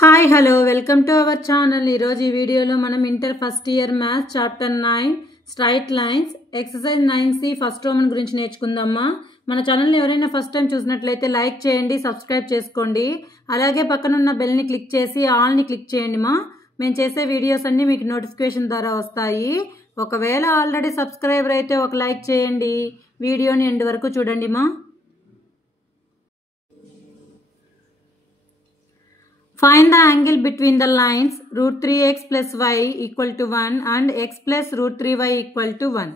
Hi hello welcome to our channel. ఈరోజు ఈ వీడియోలో మనం inter first year maths chapter 9 straight lines exercise 9C first Roman గురించి నేర్చుకుందామా. మన ఛానల్ని ఎవరైనా ఫస్ట్ టైం చూసినట్లయితే లైక్ చేయండి, సబ్స్క్రైబ్ చేసుకోండి. అలాగే పక్కనున్న బెల్ని క్లిక్ చేసి ఆల్ని క్లిక్ చేయండి. మేము చేసే వీడియోస్ అన్నీ మీకు నోటిఫికేషన్ ద్వారా వస్తాయి. ఒకవేళ ఆల్రెడీ సబ్స్క్రైబర్ అయితే ఒక లైక్ చేయండి. వీడియోని ఎండ్ వరకు చూడండి. Find the angle between the lines √3x plus y equal to 1 and x plus √3y equal to 1.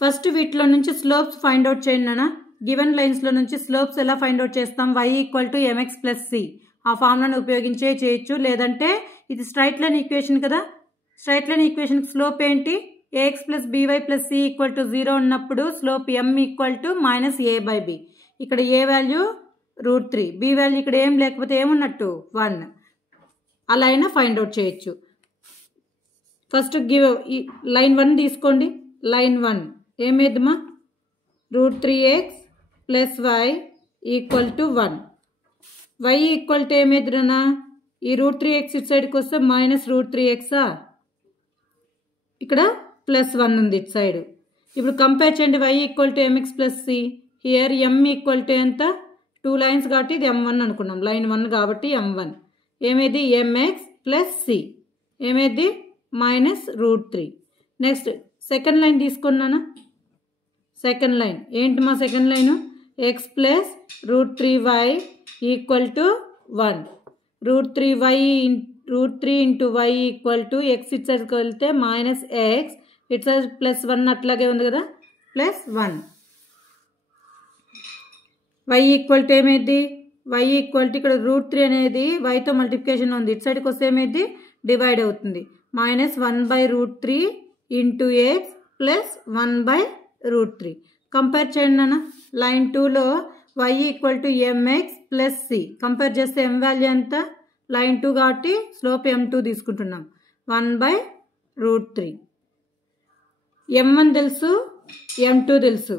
First వీటిలో నుంచి స్లోప్స్ ఫైండ్ అవుట్ చేయండి నాన్న. గివెన్ లైన్స్లో నుంచి స్లోప్స్ ఎలా ఫైండ్ అవుట్ చేస్తాం? y equal to mx plus c ఆ ఫార్ములాను ఉపయోగించే చేయొచ్చు. లేదంటే ఇది స్ట్రైట్ లైన్ ఈక్వేషన్ కదా, స్ట్రైట్ లైన్ ఈక్వేషన్ స్లోప్ ఏంటి? ax plus by plus c equal to 0 ఉన్నప్పుడు slope m equal to minus a by b. ఇక్కడ a వాల్యూ √3, బి వాల్యూ ఇక్కడ ఏం లేకపోతే ఏమున్నట్టు 1. అలా అయినా ఫైండ్ అవుట్ చేయొచ్చు. ఫస్ట్ లైన్ 1 తీసుకోండి. Line 1 ఏమేద్దామా? √3x plus y equal to 1. y equal to ఏమేద్దునా? ఈ √3x ఇటు సైడ్కి వస్తే మైనస్ √3x, ఇక్కడ ప్లస్ 1 ఉంది ఇటు సైడ్. ఇప్పుడు కంపేర్ చేయండి. y equal to mx plus c. Here m equal to ఎంత? 2 లైన్స్ కాబట్టి ఇది m1 అనుకున్నాం. లైన్ 1 కాబట్టి m1 ఏమేది? mx ప్లస్ c ఏమేది? మైనస్ √3. నెక్స్ట్ సెకండ్ లైన్ తీసుకున్నానా? సెకండ్ లైన్ ఏంటి మా second line? x plus √3y equal to 1. √3 into y equal to x ఇటు సైడ్కి వెళ్తే మైనస్ x, ఇటు సైడ్ ప్లస్ 1 అట్లాగే ఉంది కదా, ప్లస్ 1. y ఈక్వల్ టు ఏమైంది? y ఈక్వల్ టు ఇక్కడ √3 అనేది yతో మల్టిప్లికేషన్ ఉంది, ఇటు సైడ్కి వస్తే ఏమైంది? డివైడ్ అవుతుంది. Minus 1/√3 into x plus 1/√3. Compare చేయండి నాన్న. లైన్ 2లో y equal to mx plus c compare చేస్తే m వాల్యూ ఎంత? లైన్ 2 కాబట్టి స్లోప్ m2 తీసుకుంటున్నాం. 1/√3. m1 తెలుసు, m2 తెలుసు.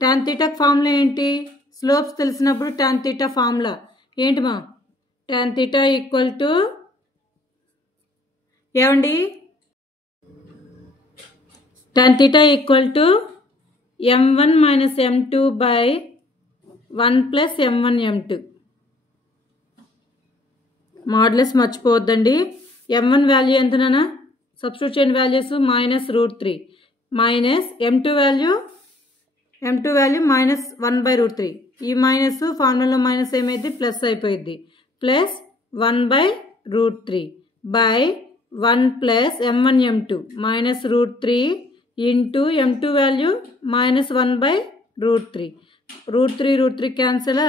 tan θ ఫార్ములా ఏంటి? స్లోప్స్ తెలిసినప్పుడు tan θ ఫార్ములా ఏంటి మా? tan θ ఈక్వల్ టు ఏమండి? tan θ equal to m1 minus m2 by 1 plus m1 m2. Modulus మర్చిపోవద్దండి. m1 వాల్యూ ఎంత నాన్న? సబ్స్టిట్యూట్ చేయండి values. Minus √3 minus m2 value minus 1/√3. ఈ మైనస్ ఫార్ములాలో మైనస్ ఏమైంది? ప్లస్ అయిపోయింది. Plus 1/√3 by 1 plus m1 m2 minus √3 into m2 value minus 1/√3. √3 క్యాన్సలా?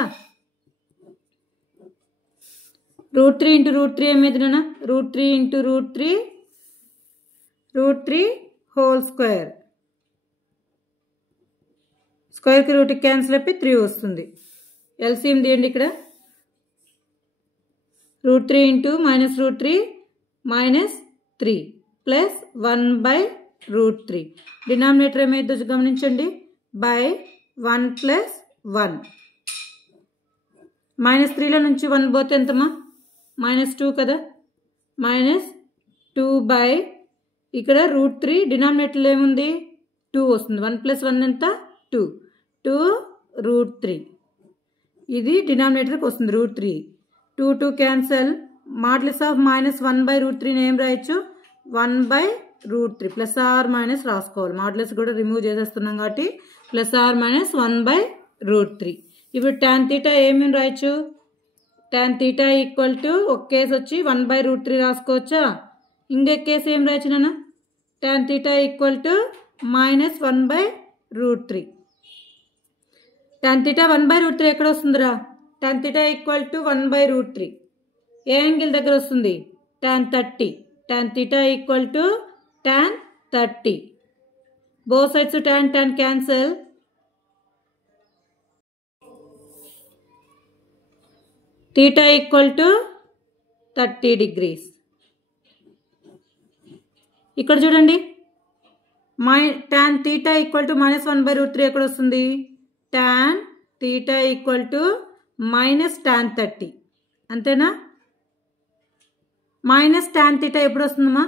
√3 into √3 ఏమైంది నాన్న? √3 ఇంటూ √3 హోల్ స్క్వేర్. స్క్వేర్కి రూట్కి క్యాన్సిల్ అయిపోయి 3 వస్తుంది. ఎల్సిఎం తీయండి. ఇక్కడ √3 into minus √3 minus 3 plus 1/√3. Denominator ఏమైందో గమనించండి. By 1 plus 1. మైనస్ 3లో నుంచి 1 పోతే ఎంతమ్మా? మైనస్ 2 కదా, మైనస్ 2 బై ఇక్కడ √3 డినామినేటర్లో ఏముంది? 2 వస్తుంది. 1 ప్లస్ 1 ఎంత? 2 √3. ఇది డినామినేటర్కి వస్తుంది √3. 2 క్యాన్సల్. మాడ్యులస్ ఆఫ్ మైనస్ 1/√3 ఏం రాయొచ్చు? 1/√3 ప్లస్ ఆర్ మైనస్ రాసుకోవాలి. మాడ్యులస్ కూడా రిమూవ్ చేసేస్తున్నాం కాబట్టి ప్లస్ ఆర్ మైనస్ 1/√3. ఇప్పుడు tan θ ఏమేమి రాయొచ్చు? tan θ ఈక్వల్ టు ఒక కేసు వచ్చి 1/√3 రాసుకోవచ్చా? ఇంకొక కేసు ఏం రాయొచ్చు నాన్న? tan θ equal to minus 1/√3. tan θ 1/√3 ఎక్కడ వస్తుందిరా? tan θ ఈక్వల్ టు 1/√3 ఏ యాంగిల్ దగ్గర వస్తుంది? tan 30. tan θ equal to tan 30. Both sides tan cancel. θ equal to 30 degrees. ఇక్కడ చూడండి. tan θ ఈక్వల్ టు మైనస్ 1/√3 ఎక్కడ వస్తుంది? tan θ equal to minus tan 30 అంతేనా? మైనస్ tan θ ఎప్పుడు వస్తుందమ్మా?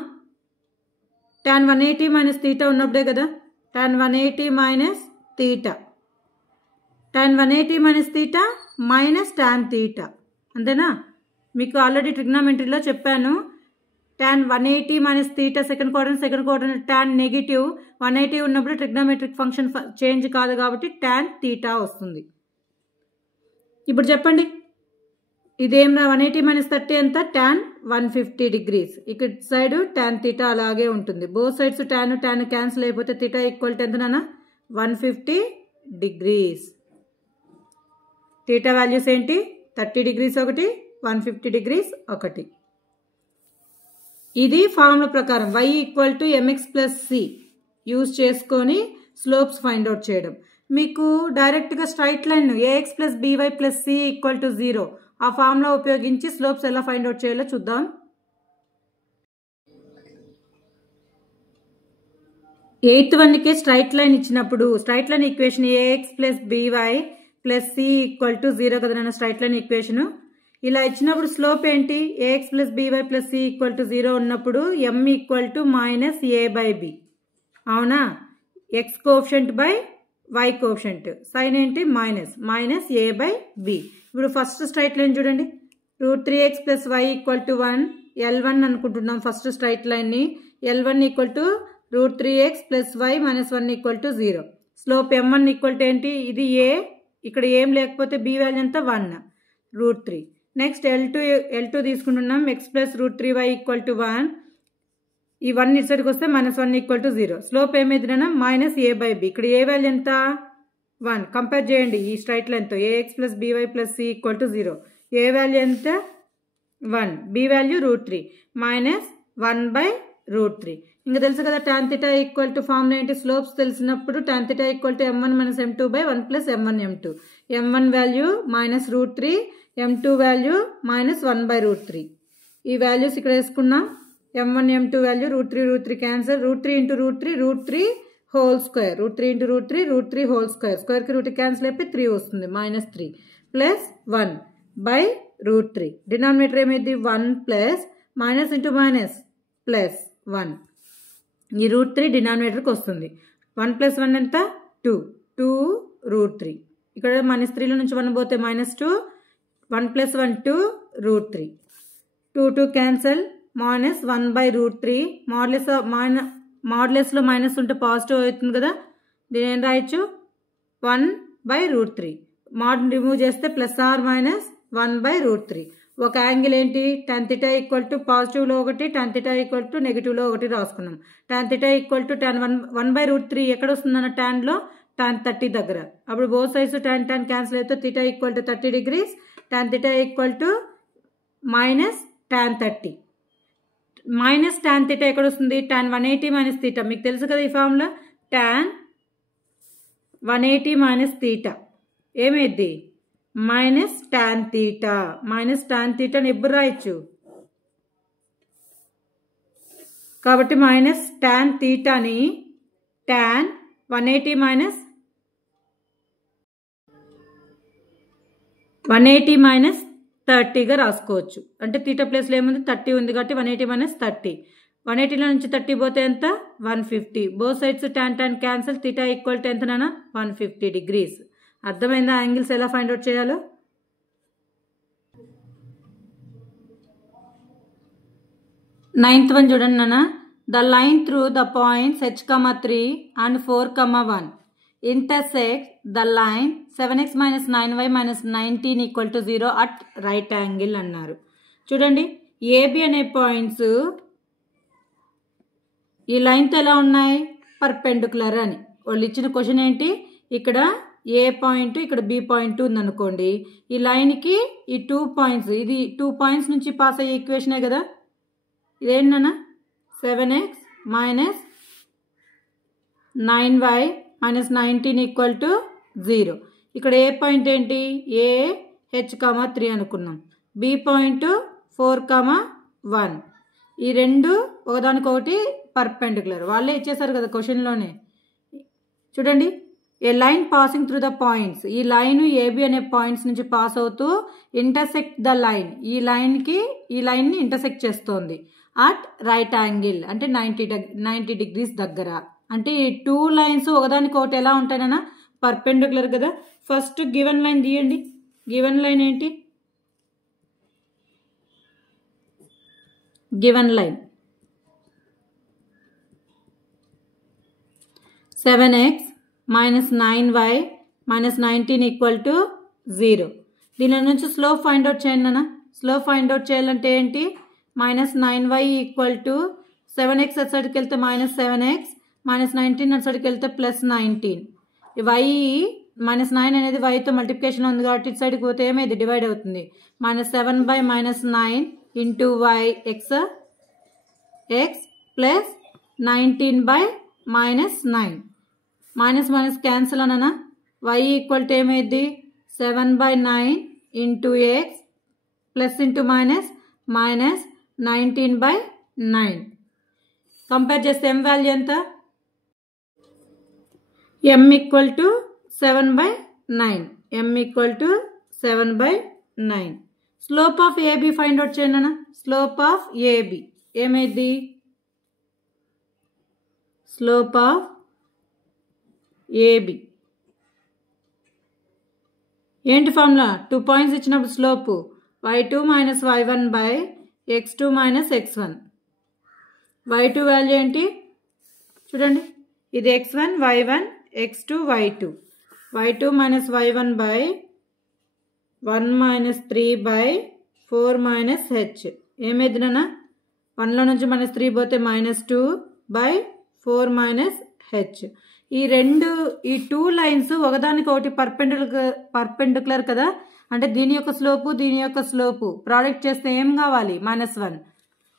tan 180 మైనస్ θ ఉన్నప్పుడే కదా. tan 180 minus θ, tan 180 minus θ minus tan θ, అంతేనా? మీకు ఆల్రెడీ ట్రిగ్నామెంట్రీలో చెప్పాను. tan 180 minus θ second quadrant tan negative 180 ఉన్నప్పుడు ట్రిగ్నామెట్రిక్ ఫంక్షన్ చేంజ్ కాదు కాబట్టి tan θ వస్తుంది. ఇప్పుడు చెప్పండి, ఇదేం రా? 180 మైనస్ 30 ఎంత? tan 150 degrees. ఇక్కడ సైడ్ tan θ అలాగే ఉంటుంది. బోత్ సైడ్స్ tan క్యాన్సిల్ అయిపోతే θ ఈక్వల్ టు ఎంత నాన్న? 150 డిగ్రీస్. θ వాల్యూస్ ఏంటి? 30 డిగ్రీస్ ఒకటి, 150 డిగ్రీస్ ఒకటి. ఇది ఫార్ములా ప్రకారం y equal to mx plus c use చేసుకొని స్లోప్స్ ఫైండ్ అవుట్ చేయడం. మీకు డైరెక్ట్గా straight line ax plus by plus c equal to 0 ఆ ఫార్ములా ఉపయోగించి స్లోప్స్ ఎలా ఫైండ్ అవుట్ చేయాలో చూద్దాం. ఎయిత్ వన్కే స్ట్రైట్ లైన్ ఇచ్చినప్పుడు straight line equation ax plus by plus c equal to 0 కదా నాన్న స్ట్రైట్ లైన్ ఈక్వేషన్. ఇలా ఇచ్చినప్పుడు స్లోప్ ఏంటి? ax plus by plus c equal to 0 ఉన్నప్పుడు m equal to minus a by b. అవునా? x coefficient by y coefficient. Sign ఏంటి? Minus a by b. ఇప్పుడు first straight line చూడండి. √3x plus y equal to 1 L1 అనుకుంటున్నాం first straight లైన్ని. L1 equal to √3x plus y minus 1 equal to 0. Slope m1 equal to ఏంటి? ఇది a, ఇక్కడ ఏం లేకపోతే b వాల్యూ ఎంత? 1 √3. నెక్స్ట్ L2 తీసుకుంటున్నాం. x plus √3y equal to 1. ఈ 1 ఇటు సైడ్కి వస్తే మైనస్ 1 ఈక్వల్ టు 0. స్లోప్ ఏమైందినా? Minus a by b. ఇక్కడ ఏ వాల్యూ ఎంత? 1. కంపేర్ చేయండి ఈ స్ట్రైట్ లైన్తో. ax plus by plus c equal to 0. A value ఎంత? 1. b value √3 minus 1 by √3. ఇంకా తెలుసు కదా tan θ ఈక్వల్ టు ఫార్ములా ఏంటి? స్లోప్స్ తెలిసినప్పుడు tan θ equal to m1 minus m2 by 1 plus m1 m2. m1 value minus √3, m2 value minus 1 by √3. ఈ values ఇక్కడ వేసుకున్నాం. m1 m2 value √3 cancel. √3 into √3 whole square. √3 into √3 whole square. స్క్వేర్కి root cancel అయిపోయి 3 వస్తుంది. Minus 3 plus 1 by √3. Denominator ఏమైంది? 1 plus minus into minus plus 1. ఈ √3 డినామినేటర్కి వస్తుంది. 1 plus 1 ఎంత? 2 √3. ఇక్కడ మైనస్ 3లో నుంచి 1 పోతే minus 2. 1 plus 1 2 √3. 2 cancel. Minus 1 by √3. మాడ్యులస్లో మైనస్ ఉంటే పాజిటివ్ అవుతుంది కదా. దీని ఏం రాయొచ్చు? 1 బై √3. మాడ్ రిమూవ్ చేస్తే ప్లస్ ఆర్ మైనస్ 1 బై √3. ఒక యాంగిల్ ఏంటి? tan θ ఈక్వల్ టు పాజిటివ్లో ఒకటి, tan θ ఈక్వల్ టు నెగిటివ్లో ఒకటి రాసుకున్నాం. tan θ equal to tan 1 by √3 ఎక్కడ వస్తుందన్న? ట్యాన్లో tan 30 దగ్గర. అప్పుడు బోత్ సైడ్స్ tan క్యాన్సిల్ అయితే θ equal to 30 degrees. tan θ equal to minus tan 30. Minus tan θ ఎక్కడ వస్తుంది? tan 180 minus θ. మీకు తెలుసు కదా ఈ ఫార్ములా. tan 180 మైనస్ θ ఏమైద్ది? Minus tan θ. మైనస్ tan θని ఎప్పుడు రాయొచ్చు? కాబట్టి మైనస్ tan θని tan 180 మైనస్ 30గా రాసుకోవచ్చు. అంటే θ ప్లేస్లో ఏముంది? 30 ఉంది కాబట్టి 180 మైనస్ 30. 180లో నుంచి 30 పోతే ఎంత? 150. Both sides tan cancel. θ equal to ఎంత నాన్న? 150 డిగ్రీస్. అర్థమైందా యాంగిల్స్ ఎలా ఫైండ్ అవుట్ చేయాలో? నైన్త్ వన్ చూడండి నాన్న. The line through the points h,3 and 4,1 intersects the line 7x minus 9y minus 19 equal to 0 at right angle అన్నారు. చూడండి AB అనే పాయింట్స్ ఈ లైన్తో ఎలా ఉన్నాయి? పర్పెండిక్యులర్ అని. వాళ్ళు ఇచ్చిన క్వశ్చన్ ఏంటి? ఇక్కడ ఏ పాయింట్, ఇక్కడ బి పాయింట్ ఉందనుకోండి. ఈ లైన్కి ఈ 2 పాయింట్స్, ఇది 2 పాయింట్స్ నుంచి పాస్ అయ్యే ఈక్వేషనే కదా. ఇదేంటన్నా? 7x minus 9y minus 19 equal to 0. ఇక్కడ ఏ పాయింట్ ఏంటి? ఏ h,3 అనుకున్నాం. B point 4,1. ఈ రెండు ఒకదానికొకటి పర్పెండిక్యులర్. వాళ్ళే ఇచ్చేసారు కదా క్వశ్చన్లోనే. చూడండి a line passing through the points, ఈ లైన్ ఏబి అనే పాయింట్స్ నుంచి పాస్ అవుతూ ఇంటర్సెక్ట్ ద లైన్, ఈ లైన్ని ఇంటర్సెక్ట్ చేస్తోంది అట్ రైట్ యాంగిల్ అంటే 90 degrees దగ్గర. అంటే ఈ 2 లైన్స్ ఒకదానికి ఒకటి ఎలా ఉంటాయన్నా పర్పెండిక్యులర్ కదా. ఫస్ట్ గివెన్ లైన్ తీయండి. గివెన్ లైన్ ఏంటి? Given line 7x minus 9y minus 19 equal to 0. దీని నుంచి స్లోప్ ఫైండ్ అవుట్ చేయండి అన్న. స్లోప్ ఫైండ్ అవుట్ చేయాలంటే ఏంటి? minus 9y equal to 7x అటు సైడ్కి వెళ్తే minus 7x minus 19 అటు సైడ్కి వెళ్తే plus 19. y minus 9 అనేది yతో మల్టిప్లికేషన్ ఉంది కాబట్టి ఇటు సైడ్కి పోతే ఏమైంది? డివైడ్ అవుతుంది. minus 7 by minus 9 into y x plus 19 by minus 9. Minus minus cancel అన్నా. y ఈక్వల్ టు ఏమైంది? 7 by 9 into x plus into minus minus 19 by 9. Compare చేస్తే m వాల్యూ ఎంత? m equal to 7 by 9. m equal to 7 by 9. Slope of AB find out చేయండి అన్న. Slope of AB ఏమైంది? Slope of AB ఏంటి formula? 2 points ఇచ్చినప్పుడు slope y2 minus y1 by x2 minus x1. y2 value ఏంటి చూడండి, ఇది x1 y1 x2 y2. y2 minus y1 by 1 minus 3 by 4 minus h. ఏమైంది నాన్న? 1లో నుంచి మైనస్ 3 పోతే మైనస్ 2 బై 4 మైనస్ h. ఈ 2 లైన్స్ ఒకదానికి ఒకటి పర్పెండిక్యులర్ కదా. అంటే దీని యొక్క స్లోపు ప్రోడక్ట్ చేస్తే ఏం కావాలి? -1.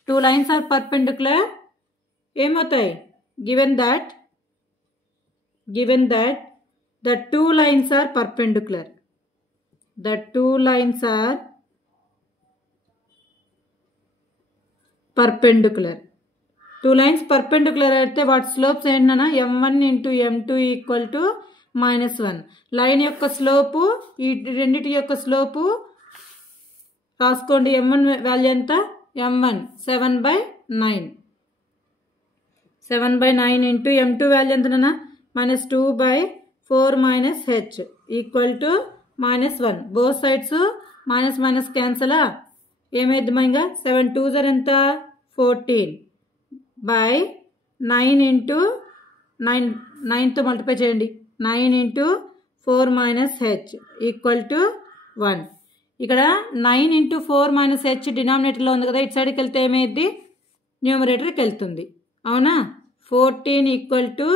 2 లైన్స్ ఆర్ పర్పెండిక్యులర్. ఏమవుతాయి? Given that the 2 lines are perpendicular. The 2 lines are perpendicular. 2 lines perpendicular అయితే వాటి స్లోప్స్ ఏంటన్నా? m1 into m2 equal to -1. Line యొక్క స్లోపు, ఈ రెండింటి యొక్క స్లోపు రాసుకోండి. m1 వాల్యూ ఎంత? m1 7 by 9. 7 by 9 into m2 value ఎంతనా? -2 by 4 minus h equal to -1. Both sides minus minus క్యాన్సలా. ఏమైంది ఇంకా? 7 2 జర్ ఎంత? 14 by 9 ఇంటూ 9తో మల్టిప్లై చేయండి. 9 into 4 minus H equal to 1. ఇక్కడ 9 ఇంటూ 4 మైనస్ హెచ్ డినామినేటర్లో ఉంది కదా, ఇటు సైడ్కి వెళ్తే ఏమైంది? న్యూమరేటర్కి వెళ్తుంది. అవునా? 14 equal to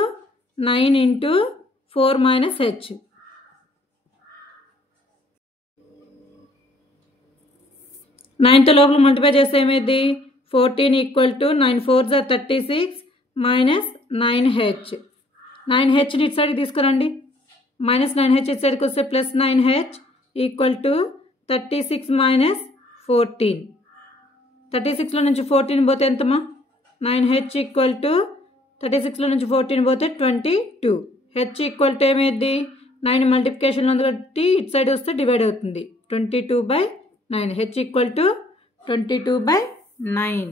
9 into 4 minus h. 9తో లోపల మల్టిప్లై చేస్తే ఏమైంది? 14 ఈక్వల్ టు 9 4 జా 36 మైనస్ 9h. 9hని ఇటు సైడ్కి తీసుకురండి. మైనస్ 9h ఇటు సైడ్కి వస్తే plus 9h equal to 36 minus 14. 36లో నుంచి 14 పోతే ఎంతమా? 9h ఈక్వల్ టు 36లో నుంచి 14 పోతే 22. h ఈక్వల్ టు ఏమైంది? 9 మల్టిప్లికేషన్ ఉంది కాబట్టి ఇటు సైడ్ వస్తే డివైడ్ అవుతుంది. 22 by 9. h equal to 22 by 9.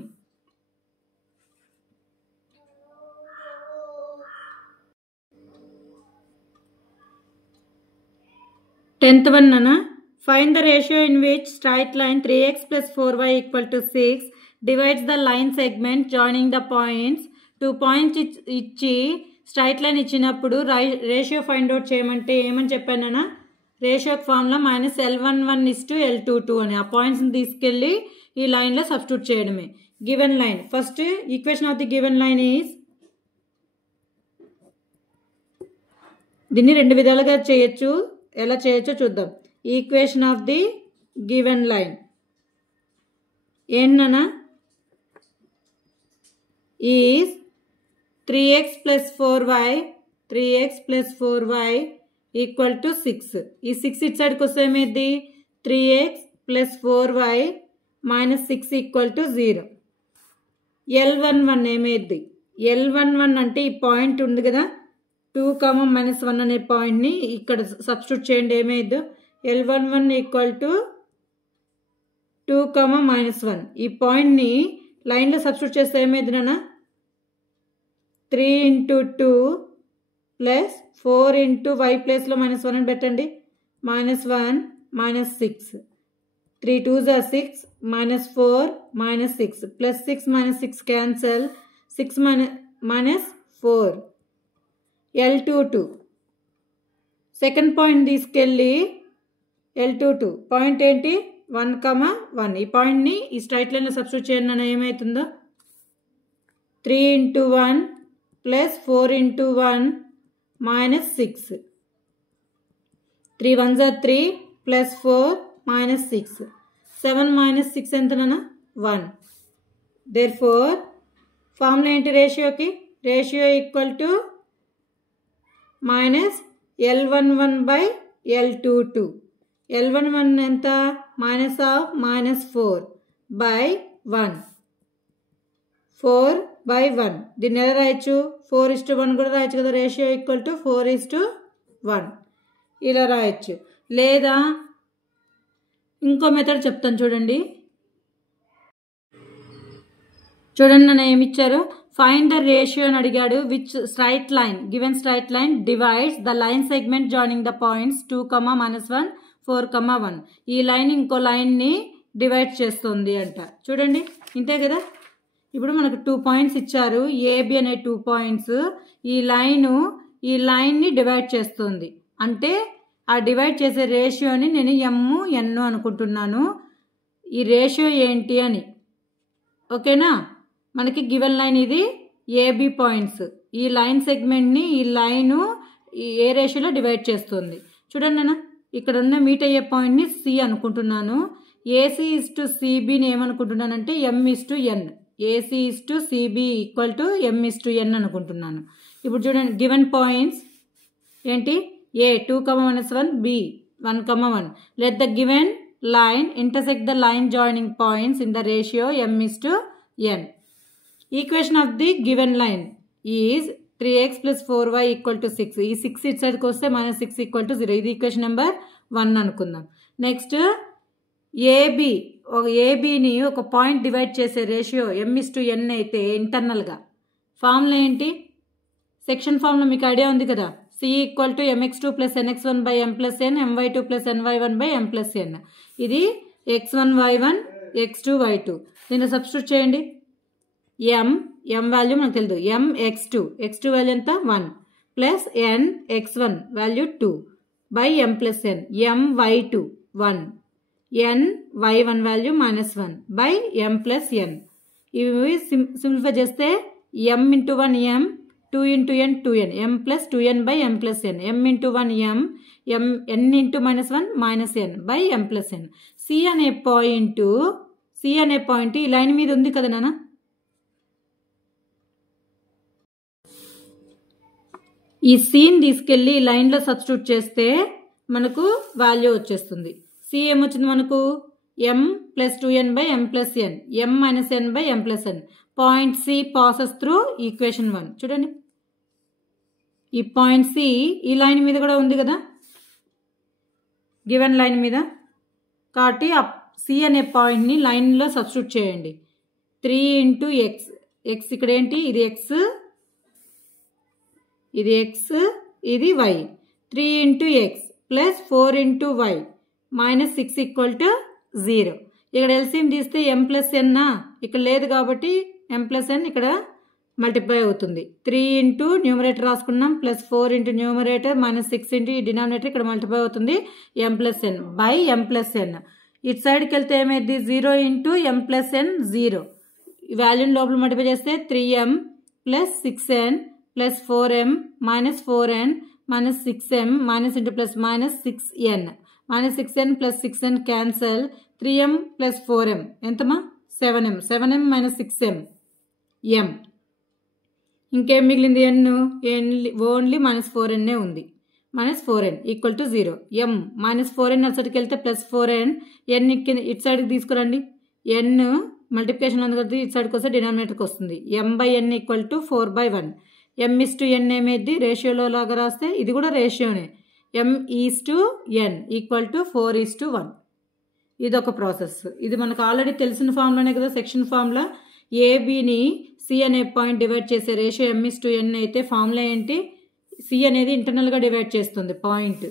Tenth one nana. Find the ratio in which straight line 3x plus 4y equal to 6 divides the line segment joining the points. 2 points ఇచ్చి straight line ఇచ్చినప్పుడు ratio find out చేయమంటే ఏమని చెప్పానన్నా? Ratio formula -L11:L22 అని. ఆ పాయింట్స్ని తీసుకెళ్ళి ఈ లైన్లో సబ్స్టిట్యూట్ చేయడమే. Given line first equation of the given line is, దీన్ని 2 విధాలుగా చేయొచ్చు. ఎలా చేయొచ్చో చూద్దాం. Equation of the given line ఏంటన్నా? Is 3x plus 4y equal to 6. ఈ 6 ఇటు సైడ్కి వస్తే ఏమైంది? 3x plus 4y minus 6 equal to 0. L11 ఏమైంది? L11 అంటే ఈ పాయింట్ ఉంది కదా, 2, -1 అనే పాయింట్ని ఇక్కడ సబ్స్టిట్యూట్ చేయండి. ఏమైందో L11 ఈక్వల్ టు 2, -1. ఈ పాయింట్ని లైన్లో సబ్స్టిట్యూట్ చేస్తే ఏమైంది నాన్న 3 × 2 ప్లస్ 4 × y ప్లేస్లో -1 అని పెట్టండి. -1 -6 3 2s are 6 -4 -6 plus 6 -6 cancel 6 -4 L22 second point తీసుకెళ్ళి L22 పాయింట్ ఏంటి 1, 1. ఈ పాయింట్ని ఈ స్ట్రైట్ లైన్లో సబ్స్టిట్యూట్ చేయండి అన్న ఏమవుతుందో 3 × 1 ప్లస్ 4 × 1 -6 3 1s are 3 ప్లస్ 4 -6 7 -6 ఎంత నాన్న 1. therefore ఫార్ములా ఏంటి రేషియోకి ratio equal to -L11/L22. L11 ఎంత -4/1 4/1. దీన్ని ఎలా రాయొచ్చు 4:1 కూడా రాయొచ్చు కదా. రేషియో ఈక్వల్ టు 4:1 ఇలా రాయొచ్చు. లేదా ఇంకో మెథడ్ చెప్తాను చూడండి. నన్ను ఏమి ఇచ్చారు ఫైండ్ ద రేషియో అని అడిగాడు. Which straight line given straight line divides the line segment joining the points 2, -1 4, 1. ఈ లైన్ ఇంకో లైన్ని డివైడ్ చేస్తుంది అంట. చూడండి ఇంతే కదా. ఇప్పుడు మనకు 2 పాయింట్స్ ఇచ్చారు. ఏబి అనే 2 పాయింట్స్. ఈ లైన్ని డివైడ్ చేస్తుంది. అంటే ఆ డివైడ్ చేసే రేషియోని నేను M/N అనుకుంటున్నాను. ఈ రేషియో ఏంటి అని. ఓకేనా. మనకి గివెన్ లైన్ ఇది ఏబి పాయింట్స్. ఈ లైన్ సెగ్మెంట్ని ఈ లైను ఏ రేషియోలో డివైడ్ చేస్తుంది. చూడండి నాన్న ఇక్కడ ఉన్న మీట్ అయ్యే పాయింట్ని సి అనుకుంటున్నాను. ఏసీ టు సిబిని ఏమనుకుంటున్నానంటే M/N. AC to CB equal to M/N అనుకుంటున్నాను. ఇప్పుడు చూడండి గివెన్ పాయింట్స్ ఏంటి A 2, -1 B 1, 1. let the given line intersect the line joining points in the ratio M/N. equation of the given line is 3x plus 4y equal to 6. ఈ 6 ఇటు సైడ్కి వస్తే -6 equal to 0. ఇది equation number 1 అనుకుందాం. Next ఏబిని ఒక point divide చేసే ratio M/N అయితే ఇంటర్నల్గా ఫార్ములా ఏంటి సెక్షన్ ఫార్ములా మీకు ఐడియా ఉంది కదా. C equal to mx2 + nx1 / m + n my2 + ny1 / m + n. ఇది x1 y1 x2 y2. దీన్ని సబ్స్టిట్యూట్ చేయండి. m వాల్యూ మనకు తెలియదు. x2 వాల్యూ ఎంత 1 plus n x1 value 2 / m + n my2 1 n y1 value -1 / m + n. ఇవి simplify చేస్తే m × 1 m 2 × n 2n m + 2n / m + n m × 1 m n × -1 -n / m + n. C అనే point ఈ line మీద ఉంది కదా నాన్న. ఈ సీన్ తీసుకెళ్ళి ఈ లైన్లో సబ్స్టిట్యూట్ చేస్తే మనకు వాల్యూ వచ్చేస్తుంది. సి ఏమొచ్చింది మనకు m + 2n / m + n m - n / m + n. Point C passes through equation 1. చూడండి ఈ పాయింట్ సి ఈ లైన్ మీద కూడా ఉంది కదా గివెన్ లైన్ మీద. కాబట్టి ఆ సి అనే పాయింట్ని లైన్లో సబ్స్టిట్యూట్ చేయండి. 3 × x ఇక్కడ ఏంటి ఇది x ఇది y 3 × x plus 4 × y -6 equal to 0. ఇక్కడ ఎల్సిఎం తీస్తే m + n ఇక్కడ లేదు కాబట్టి m + n ఇక్కడ మల్టిప్లై అవుతుంది. 3 × న్యూమరేటర్ రాసుకున్నాం ప్లస్ 4 × న్యూమరేటర్ -6 × డినామినేటర్ ఇక్కడ మల్టిప్లై అవుతుంది m + n / m + n. ఇటు సైడ్కి వెళ్తే ఏమైంది 0 × m + n 0. ఈ వాల్యూని లోపల మల్టిప్లై చేస్తే 3m + 6n + 4m - 4n - 6m - × plus -6n -6n + 6n cancel 3m + 4m ఎంతమా 7m 7m - 6m m. ఇంకేం మిగిలింది n ఓన్లీ -4n ఉంది. -4n equal to 0. m -4n అసలుకి వెళ్తే +4n n ఇటు సైడ్కి తీసుకురండి. n మల్టిప్లికేషన్ ఉంది కదా ఇటు సైడ్కి వస్తే డినామినేటర్కి వస్తుంది. m/n ఈక్వల్ టు 4/1 m/n ఏమైంది రేషియోలో లాగా రాస్తే ఇది కూడా రేషియోనే m/n = 4:1. ఇదొక ప్రాసెస్. ఇది మనకు ఆల్రెడీ తెలిసిన ఫార్ములానే కదా, సెక్షన్ ఫార్ములా. ఏబిని సి అనే పాయింట్ డివైడ్ చేసే రేషియో m/n అయితే ఫార్ములా ఏంటి, సి అనేది ఇంటర్నల్గా డివైడ్ చేస్తుంది పాయింట్,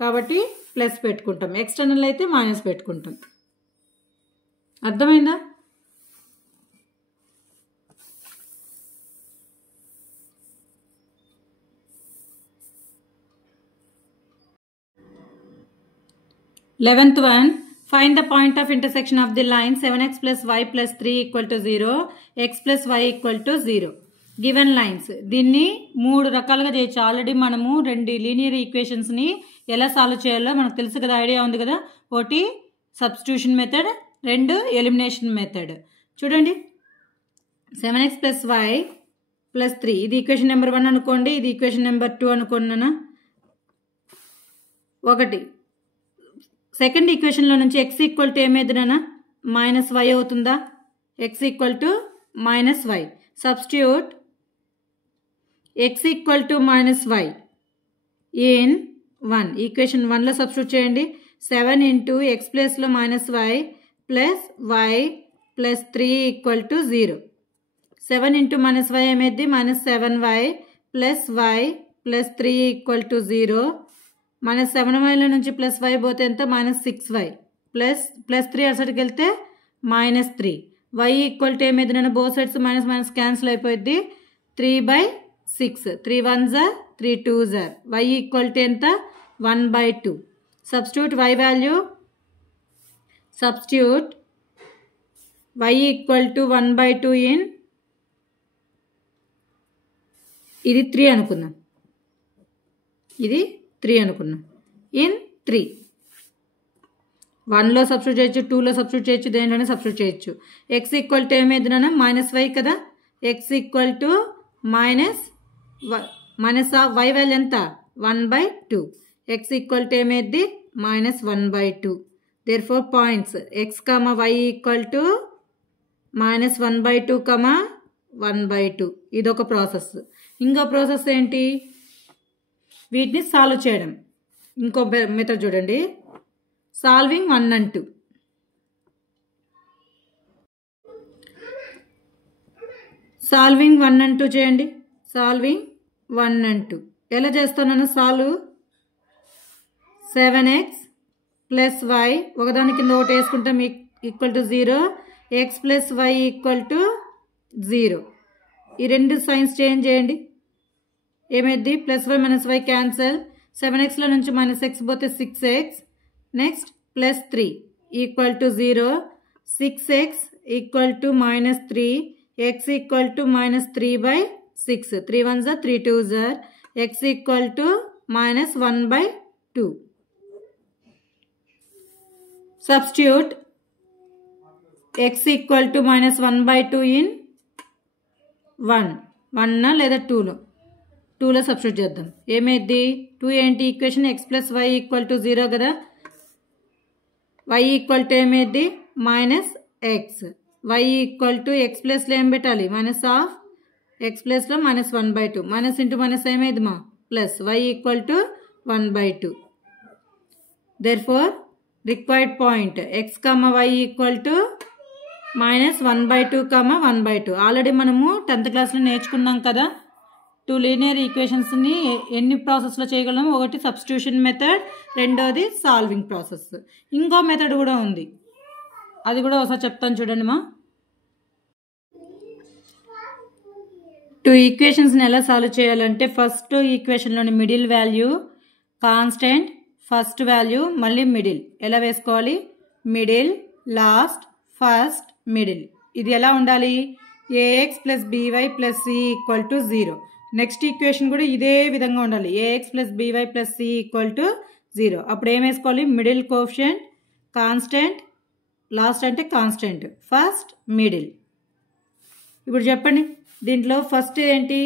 కాబట్టి ప్లస్ పెట్టుకుంటాం. ఎక్స్టర్నల్ అయితే మైనస్ పెట్టుకుంటాం. అర్థమైందా? Eleventh one, find the point of intersection of the line 7x plus y plus 3 = 0, x plus y = 0. Given lines. దీన్ని 3 రకాలుగా చేయొచ్చు. ఆల్రెడీ మనము 2 లీనియర్ ఈక్వేషన్స్ని ఎలా సాల్వ్ చేయాలో మనకు తెలుసు కదా, ఐడియా ఉంది కదా. ఒకటి సబ్స్టిట్యూషన్ మెథడ్, 2 ఎలిమినేషన్ మెథడ్. చూడండి, 7x plus y plus 3 ఇది ఈక్వేషన్ నెంబర్ 1 అనుకోండి, ఇది ఈక్వేషన్ నెంబర్ 2 అనుకున్నానా. ఒకటి సెకండ్ ఈక్వేషన్లో నుంచి x = ఏమైందినా -y అవుతుందా, x = -y. Substitute x = -y in 1. Equation 1లో సబ్స్టిట్యూట్ చేయండి. 7 × x ప్లేస్లో -y plus y plus 3 = 0. 7 × -y ఏమైంది -7y plus y plus 3 = 0. -7y నుంచి ప్లస్ y పోతే ఎంత -6y ప్లస్ 3 అసలుకి వెళ్తే -3. y = ఏమైంది నన్ను బోత్ సైడ్స్ మైనస్ క్యాన్సిల్ అయిపోయింది. 3/6. 3 1s are 3 2s are. y = ఎంత 1/2. Substitute y value. Substitute y = 1/2 in ఇది 3 అనుకుందాం, ఇది 3 అనుకున్నాం. ఇన్ 3 1లో సబ్స్టిట్యూట్ చేయొచ్చు, 2లో సబ్స్టిట్యూట్ చేయొచ్చు, దేనిలోనే సబ్స్టిట్యూట్ చేయొచ్చు. x = ఏమైంది నాన్న -y కదా, x = -y వాల్యూ ఎంత 1/2. x = ఏమైంది -1/2. Therefore points x, y = -1/2, 1/2. ఇదొక ప్రాసెస్. ఇంకో ప్రాసెస్ ఏంటి, వీటిని సాల్వ్ చేయడం. ఇంకో మెథడ్ చూడండి, సాల్వింగ్ 1 and 2. సాల్వింగ్ 1 and 2 చేయండి. సాల్వింగ్ 1 and 2 ఎలా చేస్తానన్నా, సాల్వ్ 7x plus y ఒకదాని కింద ఒకటి వేసుకుంటాం =0, x plus y = 0. ఈ రెండు సైన్స్ చేంజ్ చేయండి. ఏమైంది +y - y క్యాన్సల్. 7xలో నుంచి -x పోతే 6x. Next +3 = 0. 6x = -3. x = -3/6. 3 1s are 3 2s are. x = -1/2. Substitute x = -1/2 in 1 లేదా 2లో సబ్స్టిట్యూట్ చేద్దాం. ఏమైంది 2 ఏంటి ఈక్వేషన్, x plus y = 0 కదా. y = ఏమైంది -x. y = x ప్లేస్లో ఏం పెట్టాలి -x ప్లేస్లో -1/2. -× ఏమైంది plus. y = 1/2. Therefore required point x, y = -1/2, 1/2. Already మనము 10th క్లాస్లో నేర్చుకున్నాం కదా. 2 లీనియర్ ఈక్వేషన్స్ని ఎన్ని ప్రాసెస్లో చేయగలము, ఒకటి సబ్స్టిట్యూషన్ మెథడ్, రెండోది సాల్వింగ్ ప్రాసెస్. ఇంకో మెథడ్ కూడా ఉంది, అది కూడా ఒకసారి చెప్తాను చూడండి మా. 2 ఈక్వేషన్స్ని ఎలా సాల్వ్ చేయాలంటే, ఫస్ట్ ఈక్వేషన్లోని middle value constant, first value మళ్ళీ మిడిల్ ఎలా వేసుకోవాలి, మిడిల్ లాస్ట్ ఫస్ట్ మిడిల్. ఇది ఎలా ఉండాలి, ax + by + c = 0. Next equation కూడా ఇదే విధంగా ఉండాలి, ax + by + c = 0. అప్పుడు ఏం వేసుకోవాలి, మిడిల్ కోఎఫిషియంట్, కాన్స్టెంట్, లాస్ట్ అంటే కాన్స్టెంట్, ఫస్ట్ మిడిల్. ఇప్పుడు చెప్పండి, దీంట్లో ఫస్ట్ ఏంటి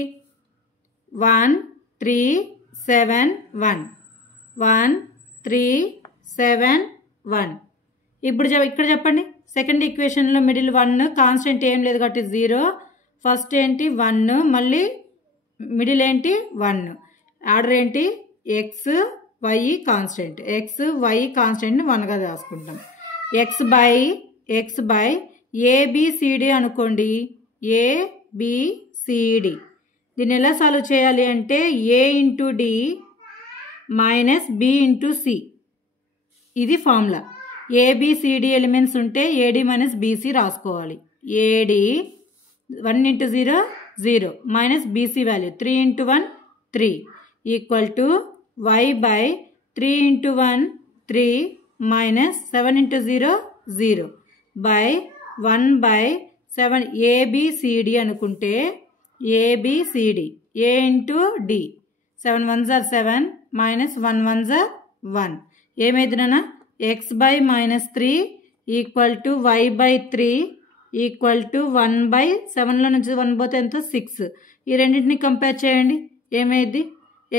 1 3 7 1 1 3 7 1. ఇప్పుడు ఇక్కడ చెప్పండి, సెకండ్ ఈక్వేషన్లో మిడిల్ 1, కాన్స్టెంట్ ఏం లేదు కాబట్టి 0. ఫస్ట్ ఏంటి 1, మళ్ళీ మిడిల్ ఏంటి 1, ఆర్డర్ ఏంటి x y constant, x y కాన్స్టెంట్ని 1గా రాసుకుంటాం. ఎక్స్ బై ఏబిసిడి అనుకోండి, ఏబిసిడి. దీన్ని ఎలా సాల్వ్ చేయాలి అంటే a into d minus b into c, ఇది ఫార్ములా. ఏబిసిడి ఎలిమెంట్స్ ఉంటే ఏడి మైనస్ బీసీ రాసుకోవాలి. A d 1 into 0 0 minus b c value 3 into 1 3 equal to y by 3 into 1 3 minus 7 into 0 0 by 1 by 7. A b c d అనుకుంటే A B C D A into d 7 1s are 7 minus 1 1s are 1. ఏమైందినా x by minus 3 equal to y by 3 equal to 1 by 7లో నుంచి 1 పోతే ఎంత 6. ఈ రెండింటిని compare చేయండి, ఏమైంది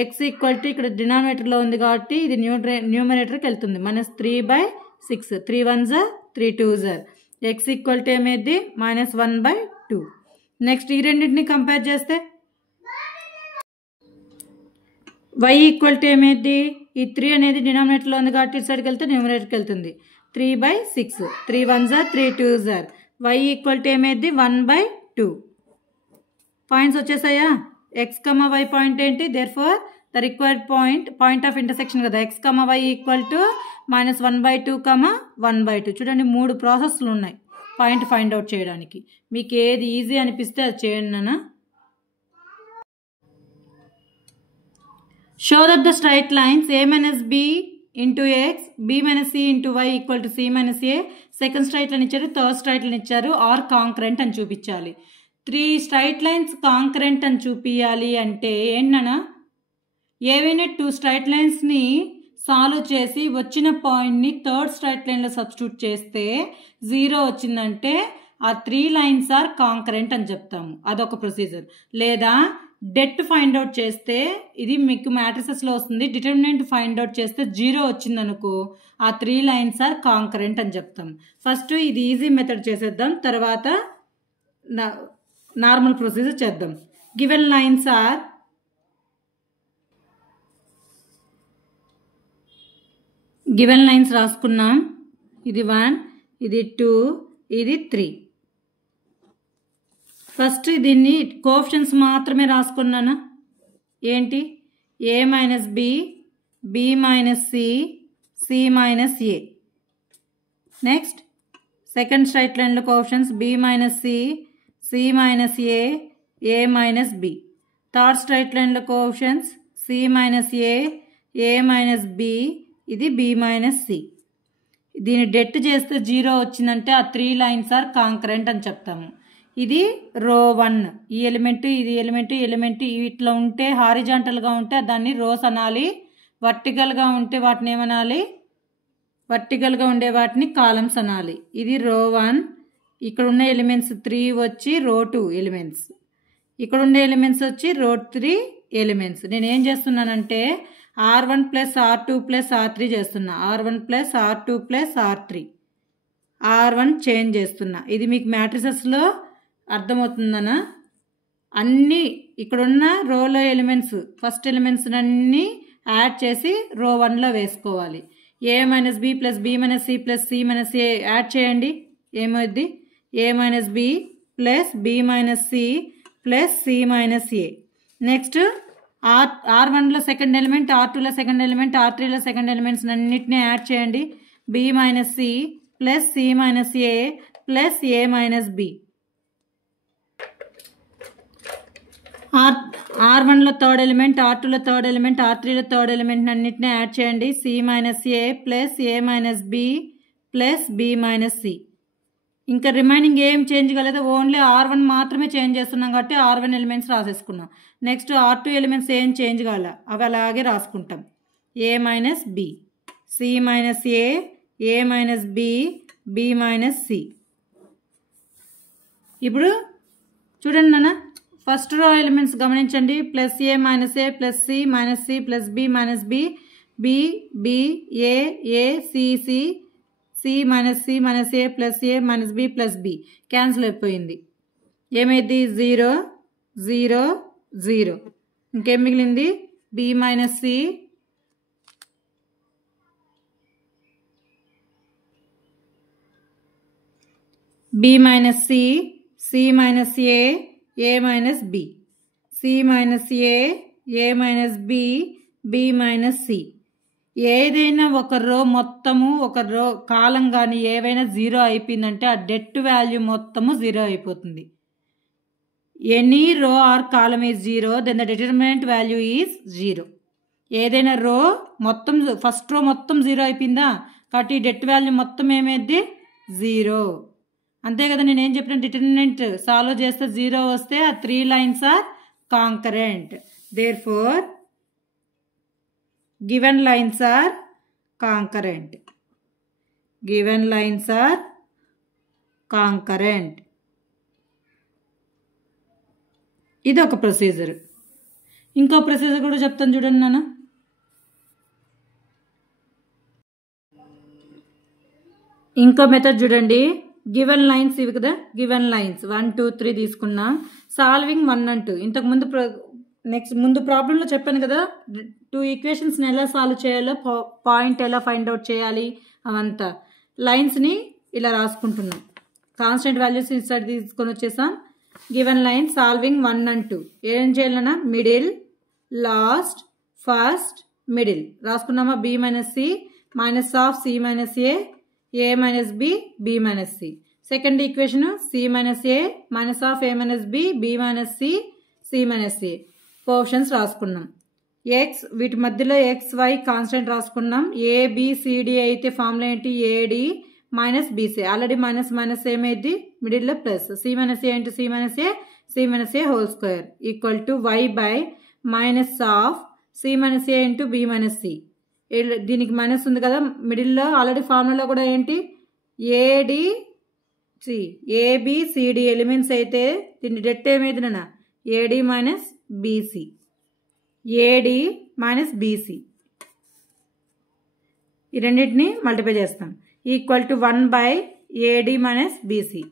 ఎక్స్ ఈక్వల్ టు ఇక్కడ డినామినేటర్లో ఉంది కాబట్టి ఇది న్యూమరేటర్కి వెళ్తుంది, minus 3 by 6. 3 1s are 3 2s are. X equal to ఏమైంది మైనస్ 1 బై 2. నెక్స్ట్ ఈ రెండింటిని కంపేర్ చేస్తే y ఈక్వల్ టు ఏమైంది, ఈ 3 అనేది డినామినేటర్లో ఉంది కాబట్టి ఇటు సైడ్కి వెళ్తే న్యూమరేటర్కి వెళ్తుంది, 3 by 6. 3 1s are 3 2s are. y equal to ఏమైంది 1 బై 2. పాయింట్స్ వచ్చేసాయా? ఎక్స్ కమా వై పాయింట్ ఏంటి, therefore the required point of intersection కదా, x comma y equal to minus 1 by 2 comma 1 by 2. చూడండి 3 ప్రాసెస్లు ఉన్నాయి పాయింట్ ఫైండ్ అవుట్ చేయడానికి. మీకు ఏది ఈజీ అనిపిస్తే అది చేయండి నాన్న. Show that the straight lines a minus b into x, b minus c into y equal to c minus a. Second straight line ఇచ్చారు, థర్డ్ స్ట్రైట్ లైన్ ఇచ్చారు, ఆర్ కాంకరెంట్ అని చూపించాలి. 3 స్ట్రైట్ లైన్స్ కాంకరెంట్ అని చూపించాలి అంటే ఏంటన్నా, ఏవైనా 2 straight లైన్స్ని solve చేసి వచ్చిన పాయింట్ని థర్డ్ స్ట్రైట్ లైన్లో సబ్స్టిట్యూట్ చేస్తే 0 వచ్చిందంటే ఆ 3 లైన్స్ ఆర్ కాంకరెంట్ అని చెప్తాము, అదొక ప్రొసీజర్. లేదా డెట్ ఫైండ్ అవుట్ చేస్తే ఇది మీకు మ్యాట్రిసెస్లో వస్తుంది, డిటర్మినెంట్ ఫైండ్ అవుట్ చేస్తే 0 వచ్చిందనుకో ఆ 3 లైన్స్ ఆర్ కాంకరెంట్ అని చెప్తాం. ఫస్ట్ ఇది ఈజీ మెథడ్ చేసేద్దాం, తర్వాత నార్మల్ ప్రొసీజర్ చేద్దాం. Given lines are given lines రాసుకున్నాం, ఇది 1 ఇది 2 ఇది 3. ఫస్ట్ దీన్ని కోఎఫిషియెంట్స్ మాత్రమే రాసుకున్నానా, ఏంటి a minus b, b minus c, c minus a. Next second straight లైన్లో coefficients b minus c, c minus a, a minus b. Third straight లైన్లో coefficients c minus a minus b, ఇది b minus c. దీన్ని det చేస్తే 0 వచ్చిందంటే ఆ 3 lines are concurrent అని చెప్తాము. ఇది రో 1, ఈ ఎలిమెంట్ ఇది ఎలిమెంట్ ఇట్లా ఉంటే హారిజాంటల్గా ఉంటే దాన్ని రోస్ అనాలి, వర్టికల్గా ఉంటే వాటిని ఏమనాలి, వర్టికల్గా ఉండే వాటిని కాలమ్స్ అనాలి. ఇది రో 1, ఇక్కడ ఉన్న ఎలిమెంట్స్ 3 వచ్చి రో 2 ఎలిమెంట్స్, ఇక్కడ ఉండే ఎలిమెంట్స్ వచ్చి రో 3 ఎలిమెంట్స్. నేను ఏం చేస్తున్నానంటే R1 plus R2 plus R3 చేస్తున్నా, R1 plus R2 plus R3, R1 change చేస్తున్నా. ఇది మీకు మ్యాట్రిసెస్లో అర్థమవుతుందనా? అన్నీ ఇక్కడున్న రోలో ఎలిమెంట్స్ ఫస్ట్ ఎలిమెంట్స్ అన్నీ యాడ్ చేసి రో 1లో వేసుకోవాలి. A minus b plus b minus c plus c minus a add చేయండి, ఏమవుద్ది a minus b plus b minus c plus c minus a. Next R1లో సెకండ్ ఎలిమెంట్, R2లో second element, R3లో second elements అన్నిటినీ add చేయండి, b minus c plus c minus a plus a minus b. R1లో third element, R2లో third element, R3లో third element అన్నిటినీ add చేయండి, c minus a plus a minus b plus b minus c. ఇంకా remaining ఏం change కాలేదు, only R1 మాత్రమే change చేస్తున్నాం కాబట్టి R1 ఎలిమెంట్స్ రాసేసుకున్నాం. నెక్స్ట్ R2 ఎలిమెంట్స్ ఏం చేంజ్ కాలే, అవి అలాగే రాసుకుంటాం. A minus b, c minus a minus b, b minus c. ఇప్పుడు చూడండి నాన్న, ఫస్ట్ రో ఎలిమెంట్స్ గమనించండి, plus a minus a plus c minus c plus b minus b, b B A c c, c minus a plus a minus b plus b cancel అయిపోయింది. ఏమైంది 0 0 0. ఇంకేం మిగిలింది b minus c b minus c, c minus a minus b, c minus a minus b, b minus c. ఏదైనా ఒక రో మొత్తము ఒక రో కాలం కానీ ఏవైనా 0 అయిపోయిందంటే ఆ డెట్ వాల్యూ మొత్తము 0 అయిపోతుంది. Any row or column is 0 then the determinant value is 0. ఏదైనా రో మొత్తం ఫస్ట్ రో మొత్తం 0 అయిపోయిందా కాబట్టి డెట్ వాల్యూ మొత్తం ఏమైంది 0. అంతే కదా, నేనేం చెప్పిన డిటర్మినెంట్ సాల్వ్ చేస్తే 0 వస్తే ఆ 3 lines are concurrent. Therefore given lines are concurrent. Given lines are concurrent. ఇది ఒక ప్రొసీజర్. ఇంకో ప్రొసీజర్ కూడా చెప్తాను చూడండి నాన్న. ఇంకో మెథడ్ చూడండి. గివెన్ లైన్స్ ఇవి కదా, గివెన్ లైన్స్ 1 2 3 తీసుకున్నాం. సాల్వింగ్ 1 and 2 ఇంతకు ముందు ప్రాబ్లంలో చెప్పాను కదా 2 ఈక్వేషన్స్ని ఎలా సాల్వ్ చేయాలో, పాయింట్ ఎలా ఫైండ్ అవుట్ చేయాలి అవంతా. లైన్స్ని ఇలా రాసుకుంటున్నాం. కాన్స్టెంట్ వాల్యూస్ ఇన్సైడ్ తీసుకొని వచ్చేసాం. గివెన్ లైన్ సాల్వింగ్ 1 and 2 ఏం చేయాలన్నా మిడిల్, లాస్ట్, ఫస్ట్, మిడిల్ రాసుకున్నామా. b minus c minus of c minus a minus b, b minus c. Second equation c minus a minus of a minus b, b minus c, c minus a. Coefficients రాసుకున్నాం. X వీటి మధ్యలో x y constant రాసుకున్నాం. A b c d అయితే formula ఏంటి a d minus b c. Already minus minus ఏమైంది మిడిల్లో plus. C minus a into c minus a, c minus a whole square equal to y by minus of c minus a into b minus c. దీనికి minus ఉంది కదా మిడిల్లో. Already formula కూడా ఏంటి ఏడిసి, A B C D elements అయితే దీన్ని det ఏమైంది నాన్న a d minus b c, a d minus b c. ఈ రెండింటిని మల్టిప్లై చేస్తాం equal to 1 by a d minus b c.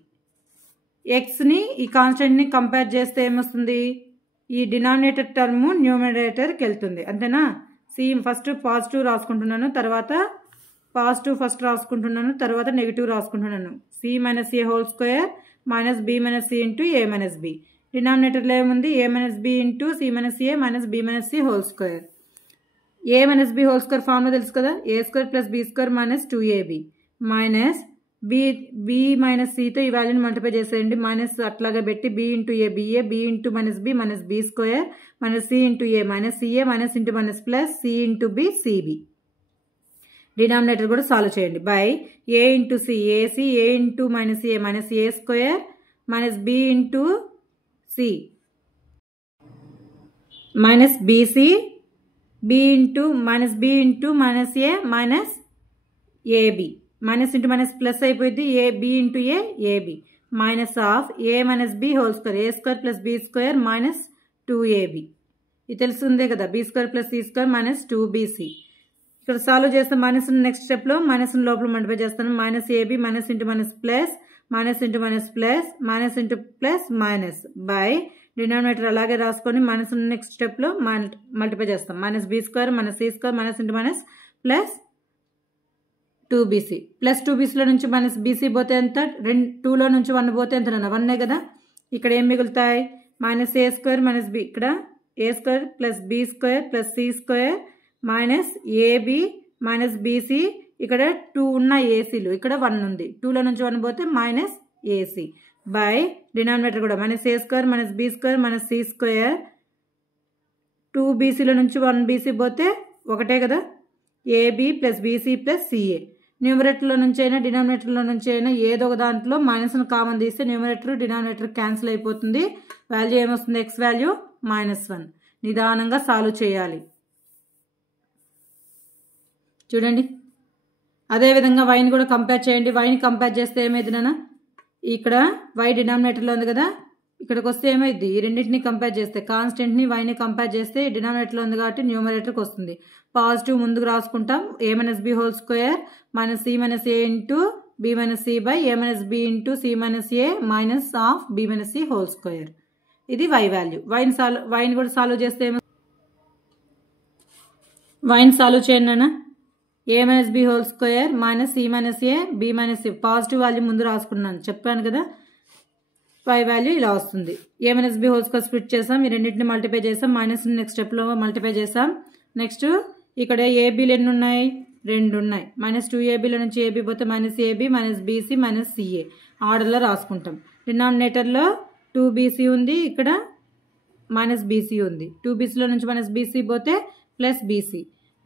ఎక్స్ని ఈ కాన్స్టెంట్ని కంపేర్ చేస్తే ఏమొస్తుంది, ఈ డినామినేటర్ టర్మ్ న్యూమరేటర్కి వెళ్తుంది. అంతేనా. సి ఫస్ట్ పాజిటివ్ రాసుకుంటున్నాను, తర్వాత పాజిటివ్ ఫస్ట్ రాసుకుంటున్నాను, తర్వాత నెగిటివ్ రాసుకుంటున్నాను. C minus a whole square minus b minus c into a minus b. డినామినేటర్లో ఏముంది a minus b into c minus a minus b minus c whole square. A minus b whole square formula తెలుసు కదా, a square plus b square minus 2ab minus b minus సితో ఈ వాల్యూని multiply చేసేయండి. Minus అట్లాగే పెట్టి b into a b a, b into minus b square minus c into a minus c a minus into minus plus c into b c b. Denominator కూడా solve చేయండి. By a into c a c, a into minus a square minus b into c minus b c, b into minus a minus a b minus into minus plus అయిపోయింది a b into a b minus of a minus b whole square a square plus b square minus 2ab. ఇది తెలుసుందే కదా, b square plus c square minus 2bc. ఇక్కడ solve చేస్తే minus next స్టెప్లో minus లోపల multiply చేస్తాను. Minus a b minus into minus plus minus into minus plus minus into plus minus by denominator అలాగే రాసుకొని మైనస్ నెక్స్ట్ స్టెప్లో మల్టిప్లై చేస్తాం. Minus b square minus c square minus into minus plus 2bc. Plus 2bcలో నుంచి minus BC పోతే ఎంత, 2లో నుంచి 1 పోతే ఎంత నాన్న 1 కదా. ఇక్కడ ఏం మిగులుతాయి minus a square minus b, ఇక్కడ a square plus b square plus c square minus a b minus b c. ఇక్కడ 2 ఉన్న ఏసీలు, ఇక్కడ 1 ఉంది. 2లో నుంచి 1 పోతే మైనస్ ఏసీ బై డినామినేటర్ కూడా minus a square minus b square minus c square. 2bcలో నుంచి 1bc పోతే ఒకటే కదా, a b plus b c plus c a. న్యూమరేటర్లో నుంచి అయినా డినామినేటర్లో నుంచి అయినా ఏదో ఒక దాంట్లో మైనస్ను కామన్ తీస్తే న్యూమరేటర్ డినామినేటర్ క్యాన్సిల్ అయిపోతుంది. వాల్యూ ఏమొస్తుంది ఎక్స్ వాల్యూ -1. నిదానంగా సాల్వ్ చేయాలి చూడండి. అదేవిధంగా వైని కూడా కంపేర్ చేయండి. వైని కంపేర్ చేస్తే ఏమైంది నాన్న, ఇక్కడ వై డినామినేటర్లో ఉంది కదా, ఇక్కడికి వస్తే ఏమైంది ఈ రెండింటిని కంపేర్ చేస్తే కాన్స్టెంట్ని వైని కంపేర్ చేస్తే డినామినేటర్లో ఉంది కాబట్టి న్యూమరేటర్కి వస్తుంది. పాజిటివ్ ముందుకు రాసుకుంటాం. A minus b whole square minus c minus a into b minus c by a minus b into c minus a minus of b minus c whole square. ఇది y value. వైని కూడా solve చేస్తే వైని solve చేయండి అన్న. a minus b whole square minus c minus a b minus c positive value ముందు రాసుకున్నాను చెప్పాను కదా. y వాల్యూ ఇలా వస్తుంది. a minus b whole square split చేసాం, ఈ రెండింటిని మల్టిప్లై చేసాం, మైనస్ నెక్స్ట్ స్టెప్లో మల్టిప్లై చేసాం. నెక్స్ట్ ఇక్కడ ఏబీలు ఎన్ని ఉన్నాయి? 2 ఉన్నాయి. మైనస్ 2ab నుంచి ab పోతే minus ab minus bc minus ca ఆర్డర్లో రాసుకుంటాం. డినామినేటర్లో 2bc ఉంది, ఇక్కడ మైనస్ bc ఉంది. 2bcలో నుంచి మైనస్ bc పోతే ప్లస్ bc.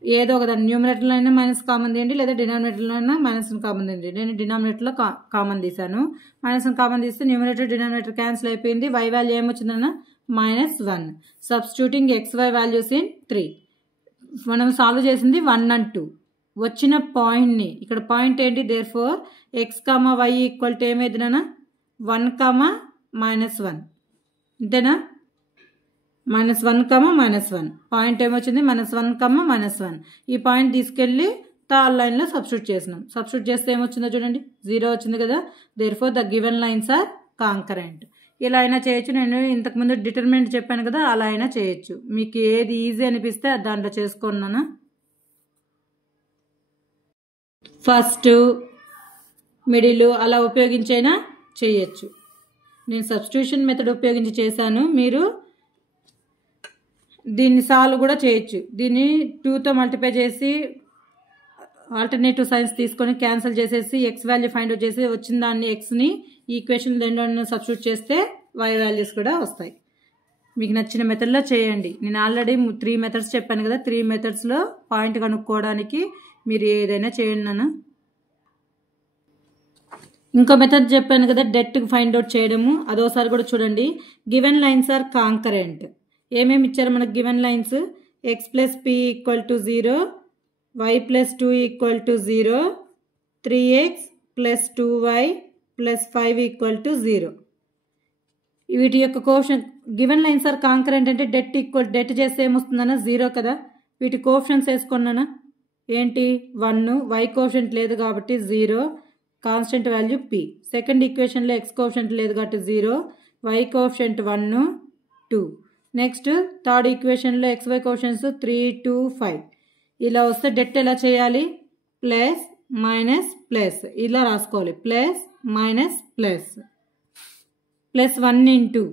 ఏదో ఒక దాని న్యూమినేటర్లో అయినా మైనస్ కామన్ తీయండి, లేదా డినామినేటర్లో అయినా మైనస్ కామన్ తీయండి. నేను డినామినేటర్లో కామన్ తీసాను. మైనస్ కామన్ తీస్తే న్యూమినేటర్ డినామినేటర్ క్యాన్సిల్ అయిపోయింది. y వాల్యూ ఏమొచ్చిందన్న -1. Substituting xy values in 3. మనం సాల్వ్ చేసింది 1 and 2. వచ్చిన పాయింట్ని ఇక్కడ పాయింట్ ఏంటి? Therefore x, y equal to ఏమైందినా 1, -1 అంతేనా? -1, -1 పాయింట్ ఏమొచ్చింది? -1, -1. ఈ పాయింట్ తీసుకెళ్ళి థర్డ్ లైన్లో సబ్స్టిట్యూట్ చేసినాం. సబ్స్టిట్యూట్ చేస్తే ఏమొచ్చిందో చూడండి, 0 వచ్చింది కదా. Therefore the given lines are concurrent. ఇలా అయినా చేయొచ్చు. నేను ఇంతకుముందు డిటర్మినెంట్ చెప్పాను కదా, అలా అయినా చేయొచ్చు. మీకు ఏది ఈజీ అనిపిస్తే దాంట్లో చేసుకున్నాను. ఫస్ట్ మిడిల్ అలా ఉపయోగించైనా చేయొచ్చు. నేను సబ్స్టిట్యూషన్ మెథడ్ ఉపయోగించి చేశాను. మీరు దీన్ని సాల్వ్ కూడా చేయొచ్చు. దీన్ని 2తో మల్టిప్లై చేసి ఆల్టర్నేటివ్ సైన్స్ తీసుకొని క్యాన్సిల్ చేసేసి ఎక్స్ వాల్యూ ఫైండ్ అవుట్ చేసి వచ్చిన దాన్ని ఎక్స్ని ఈక్వేషన్ రెండో సబ్స్టిట్యూట్ చేస్తే y వాల్యూస్ కూడా వస్తాయి. మీకు నచ్చిన మెథడ్లో చేయండి. నేను ఆల్రెడీ 3 మెథడ్స్ చెప్పాను కదా. 3 మెథడ్స్లో పాయింట్ కనుక్కోవడానికి మీరు ఏదైనా చేయండి నాన్న. ఇంకో మెథడ్ చెప్పాను కదా, డెట్ ఫైండ్ అవుట్ చేయడము. అదోసారి కూడా చూడండి. Given lines are concurrent. ఏమేమి ఇచ్చారు మనకు given lines? x plus p equal to 0, y plus 2 equal to 0, 3x plus 2y plus 5 equal to 0. వీటి యొక్క coefficient given lines are concurrent అంటే డెట్ చేస్తే ఏమొస్తుందన్న 0 కదా. వీటి కోఎఫిషియంట్స్ వేసుకున్నానా ఏంటి? 1, y కోఎఫిషియంట్ లేదు కాబట్టి 0, కాన్స్టెంట్ వాల్యూ p. సెకండ్ ఈక్వేషన్లో x కోఎఫిషియంట్ లేదు కాబట్టి 0, y కోఎఫిషియంట్ 1, 2. నెక్స్ట్ థర్డ్ ఈక్వేషన్లో xy కోఎఫిషియంట్స్ 3, 2, 5. ఇలా వస్తే డెట్ ఎలా చేయాలి? ప్లస్ మైనస్ ప్లస్ ఇలా రాసుకోవాలి. Plus minus plus plus 1 into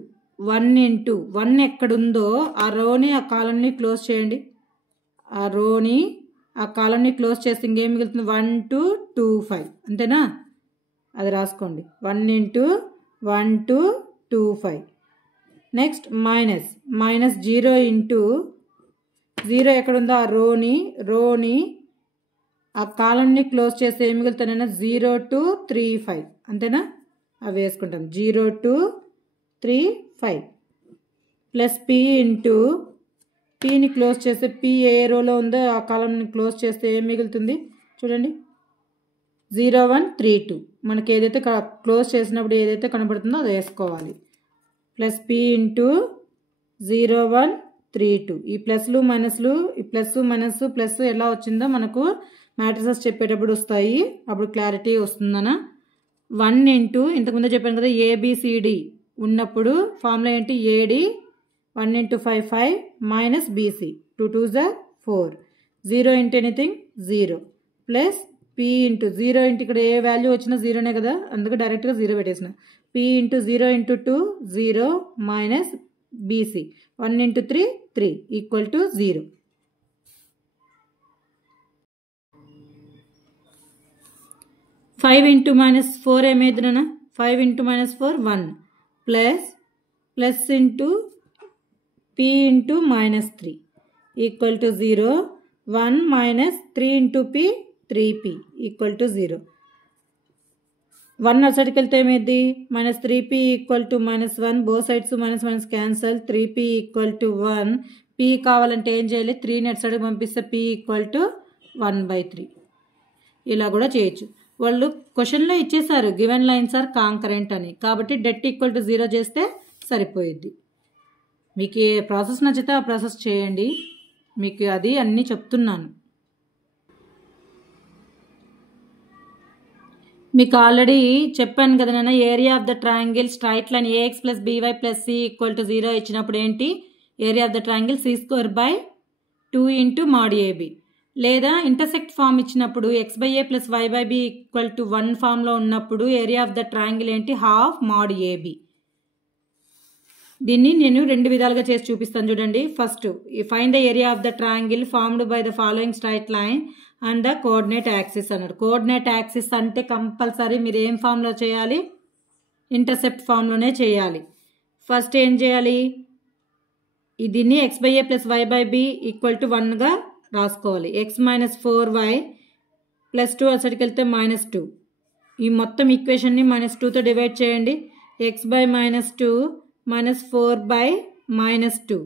1 ఎక్కడుందో ఆ రోని ఆ కాలంని క్లోజ్ చేయండి. ఆ రోని ఆ కాలంని క్లోజ్ చేస్తే ఇంకేం మిగులుతుంది? 1, 2, 2, 5 అంతేనా? అది రాసుకోండి. 1 ఇంటూ 1, 2, 2, 5. నెక్స్ట్ మైనస్ 0 ఇంటూ 0 ఎక్కడుందో ఆ రోని ఆ కాలంని క్లోజ్ చేస్తే ఏం మిగులుతానైనా 0, 2, 3, 5 అంతేనా? అవి వేసుకుంటాం. 0, 2, 3, 5 ప్లస్ p ఇంటూ pని క్లోజ్ చేస్తే p ఏ రోలో ఉందో ఆ కాలంని క్లోజ్ చేస్తే ఏం మిగులుతుంది చూడండి. 0, 1, 3, 2 మనకి ఏదైతే క్లోజ్ చేసినప్పుడు ఏదైతే కనబడుతుందో అది వేసుకోవాలి. Plus p into 0, 1, 3, 2. ఈ ప్లస్లు మైనస్లు ఈ ప్లస్ ఎలా వచ్చిందో మనకు మ్యాట్రిసెస్ చెప్పేటప్పుడు వస్తాయి. అప్పుడు క్లారిటీ వస్తుందన్న. 1 ఇంటూ ఇంతకుముందే చెప్పాను కదా, ABCD ఉన్నప్పుడు ఫార్ములా ఏంటి? AD 1 into 5, 5 minus BC 2 2s 4. 0 into anything 0 plus p into 0 into ఇక్కడ ఏ వాల్యూ వచ్చినా 0నే కదా, అందుకే డైరెక్ట్గా 0 పెట్టేసిన. p into 0 into 2 0 minus BC 1 into 3 3 equal to 0. Five into -4 ఏమైందినా? 5 into -4 1 plus into p into -3 equal to 0. 1 minus 3 into p 3p equal to 0. 1 అసలుకి వెళ్తే ఏమైంది? -3p equal to -1. Both sides minus cancel. 3p equal to 1. p కావాలంటే ఏం చేయాలి? 3ని అటు సైడ్కి పంపిస్తే p equal to 1/3. ఇలా కూడా చేయొచ్చు. వాళ్ళు క్వశ్చన్లో ఇచ్చేసారు గివెన్ లైన్స్ ఆర్ కాంకరెంట్ అని, కాబట్టి డెట్ ఈక్వల్ టు 0 చేస్తే సరిపోయిద్ది. మీకు ఏ ప్రాసెస్ నచ్చితే ఆ ప్రాసెస్ చేయండి. మీకు అది అన్నీ చెప్తున్నాను. మీకు ఆల్రెడీ చెప్పాను కదా నాన్న, area of the triangle straight line a x plus b y plus c equal to 0 ఇచ్చినప్పుడు ఏంటి, area of the triangle c square by 2 into mod a b. లేదా ఇంటర్సెక్ట్ ఫామ్ ఇచ్చినప్పుడు x by a plus y by b equal to 1 ఫామ్లో ఉన్నప్పుడు area of the triangle ఏంటి, half mod a b. దీన్ని నేను 2 విధాలుగా చేసి చూపిస్తాను చూడండి. First, find the area of the triangle formed by the following straight line and the coordinate axis అన్నాడు. కోఆర్డినేట్ యాక్సిస్ అంటే కంపల్సరీ మీరు ఏం ఫామ్లో చేయాలి, ఇంటర్సెప్ట్ ఫామ్లోనే చేయాలి. ఫస్ట్ ఏం చేయాలి, దీన్ని x by a plus y by b equal to 1గా రాసుకోవాలి. ఎక్స్ మైనస్ 4y ప్లస్ 2 అసలుకి వెళ్తే -2. ఈ మొత్తం ఈక్వేషన్ని -2తో డివైడ్ చేయండి. X by -2 -4 by -2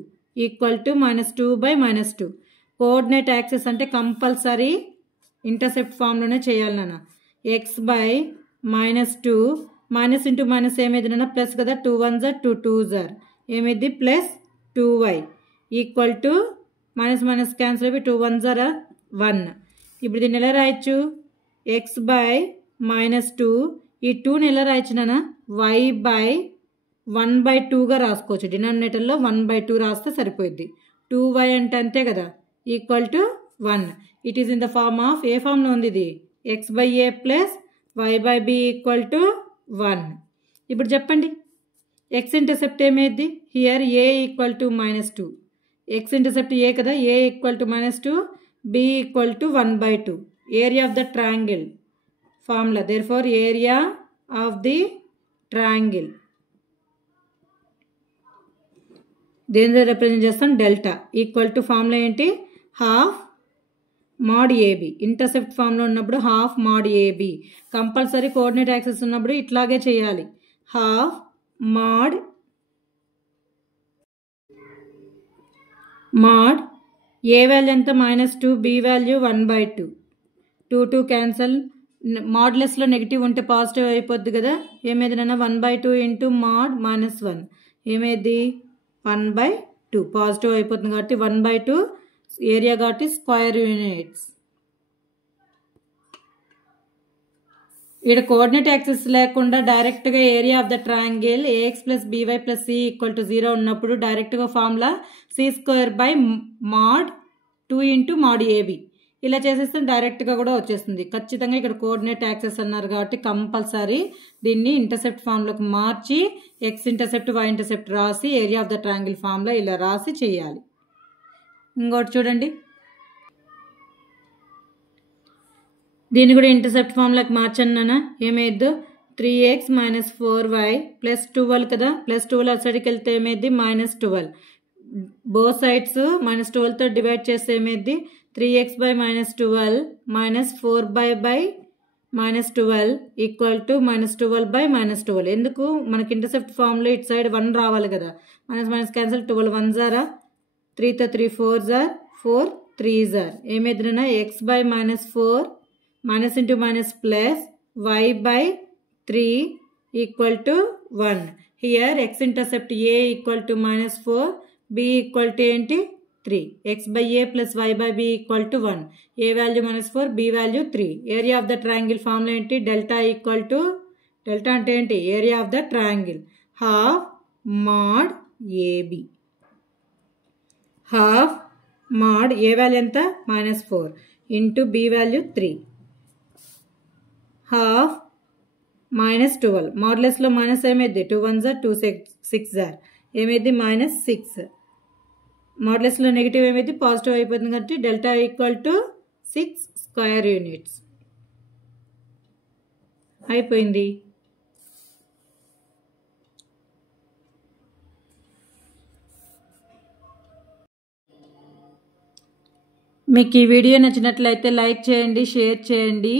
equal to -2 by -2. Coordinate axis అంటే కంపల్సరీ ఇంటర్సెప్ట్ ఫామ్లోనే చేయాలి నాన్న. X by -2 minus into minus ఏమైంది నాన్న, ప్లస్ కదా, 2 1 జర్ 2 2 జర్ ఏమైంది plus 2y equal to minus minus cancel అయిపోయి 2 1 జర్ 1. ఇప్పుడు దీన్ని ఎలా రాయొచ్చు, ఎక్స్ బై -2 ఈ 2ని ఎలా రాయొచ్చు నాన్న, y బై 1/2గా రాసుకోవచ్చు. డినామినేటర్లో 1/2 రాస్తే సరిపోద్ది. 2y అంటే అంతే కదా, equal to 1. It is in the form of, a ఫామ్లో ఉంది ఇది, x by a plus y by b equal to 1. ఇప్పుడు చెప్పండి, ఎక్స్ ఇంటర్సెప్ట్ ఏమైంది, here a equal to -2. X intercept a కదా, a equal to -2, b equal to 1/2. Area of the triangle formula, therefore area of the triangle దేనితో represent చేస్తాం, delta equal to formula ఏంటి, half mod AB. Intercept ఫామ్లో ఉన్నప్పుడు half mod a b. Compulsory coordinate axis ఉన్నప్పుడు ఇట్లాగే చేయాలి. Half mod a value ఎంత, -2, b value 1/2. 2 2 cancel, మాడ్లెస్లో నెగిటివ్ ఉంటే పాజిటివ్ అయిపోద్ది కదా, ఏమైంది నాన్న, 1/2 ఇంటూ మాడ్ -1 ఏమైంది 1/2. పాజిటివ్ అయిపోతుంది కాబట్టి 1/2 ఏరియా కాబట్టి స్క్వేర్ యూనిట్స్. ఇక్కడ కోఆర్డినేట్ యాక్సిస్ లేకుండా డైరెక్ట్గా area of the triangle a x plus b y plus c equal to 0 ఉన్నప్పుడు డైరెక్ట్గా formula c square by mod 2 into mod a b ఇలా చేసేస్తే డైరెక్ట్గా కూడా వచ్చేస్తుంది. ఖచ్చితంగా ఇక్కడ కోఆర్డినేట్ యాక్సిస్ అన్నారు కాబట్టి కంపల్సరీ దీన్ని ఇంటర్సెప్ట్ ఫామ్లోకి మార్చి ఎక్స్ ఇంటర్సెప్ట్ వై ఇంటర్సెప్ట్ రాసి ఏరియా ఆఫ్ ద ట్రయాంగిల్ ఫామ్లో ఇలా రాసి చేయాలి. ఇంకోటి చూడండి, దీన్ని కూడా ఇంటర్సెప్ట్ ఫామ్లోకి మార్చన్నానా, ఏమైద్దు 3x - 4y ప్లస్ 12 కదా, ప్లస్ 12 అటు సైడ్కి వెళ్తే ఏమైద్ది -12. బోత్ సైడ్స్ -12తో డివైడ్ చేస్తే ఏమైద్ది 3x by -12 -4y by -12 equal to -12 by -12. ఎందుకు, మనకి ఇంటర్సెప్ట్ ఫామ్లో ఇటు సైడ్ 1 రావాలి కదా, మైనస్ క్యాన్సల్, 12 1 జారా, 3తో 3 4 జార్ 4 3 జార్ ఏమైద్దినా, x by -4 minus into minus plus y by 3 equal to 1. Here x intercept a equal to -4, b equal to ఏంటి 3. X by a plus y by b equal to 1. A value -4, b value 3. Area of the triangle ఫామ్లో ఏంటి, delta equal to, delta అంటే ఏంటి, area of the triangle half mod a b. Half mod a value ఎంత -4 into b value 3 half -12. మాడ్లెస్లో minus ఏమైంది, 2 1 jar 2 6 jar ఏమైంది -6. మాడ్లెస్లో negative ఏమైంది positive అయిపోతుంది కాబట్టి delta equal to 6 square units అయిపోయింది. మీకు ఈ వీడియో నచ్చినట్లయితే లైక్ చేయండి, షేర్ చేయండి.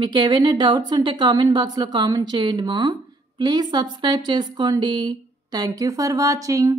మీకు ఏవైనా డౌట్స్ ఉంటే కామెంట్ బాక్స్లో కామెంట్ చేయండి మా. ప్లీజ్ సబ్స్క్రైబ్ చేసుకోండి. Thank you for watching.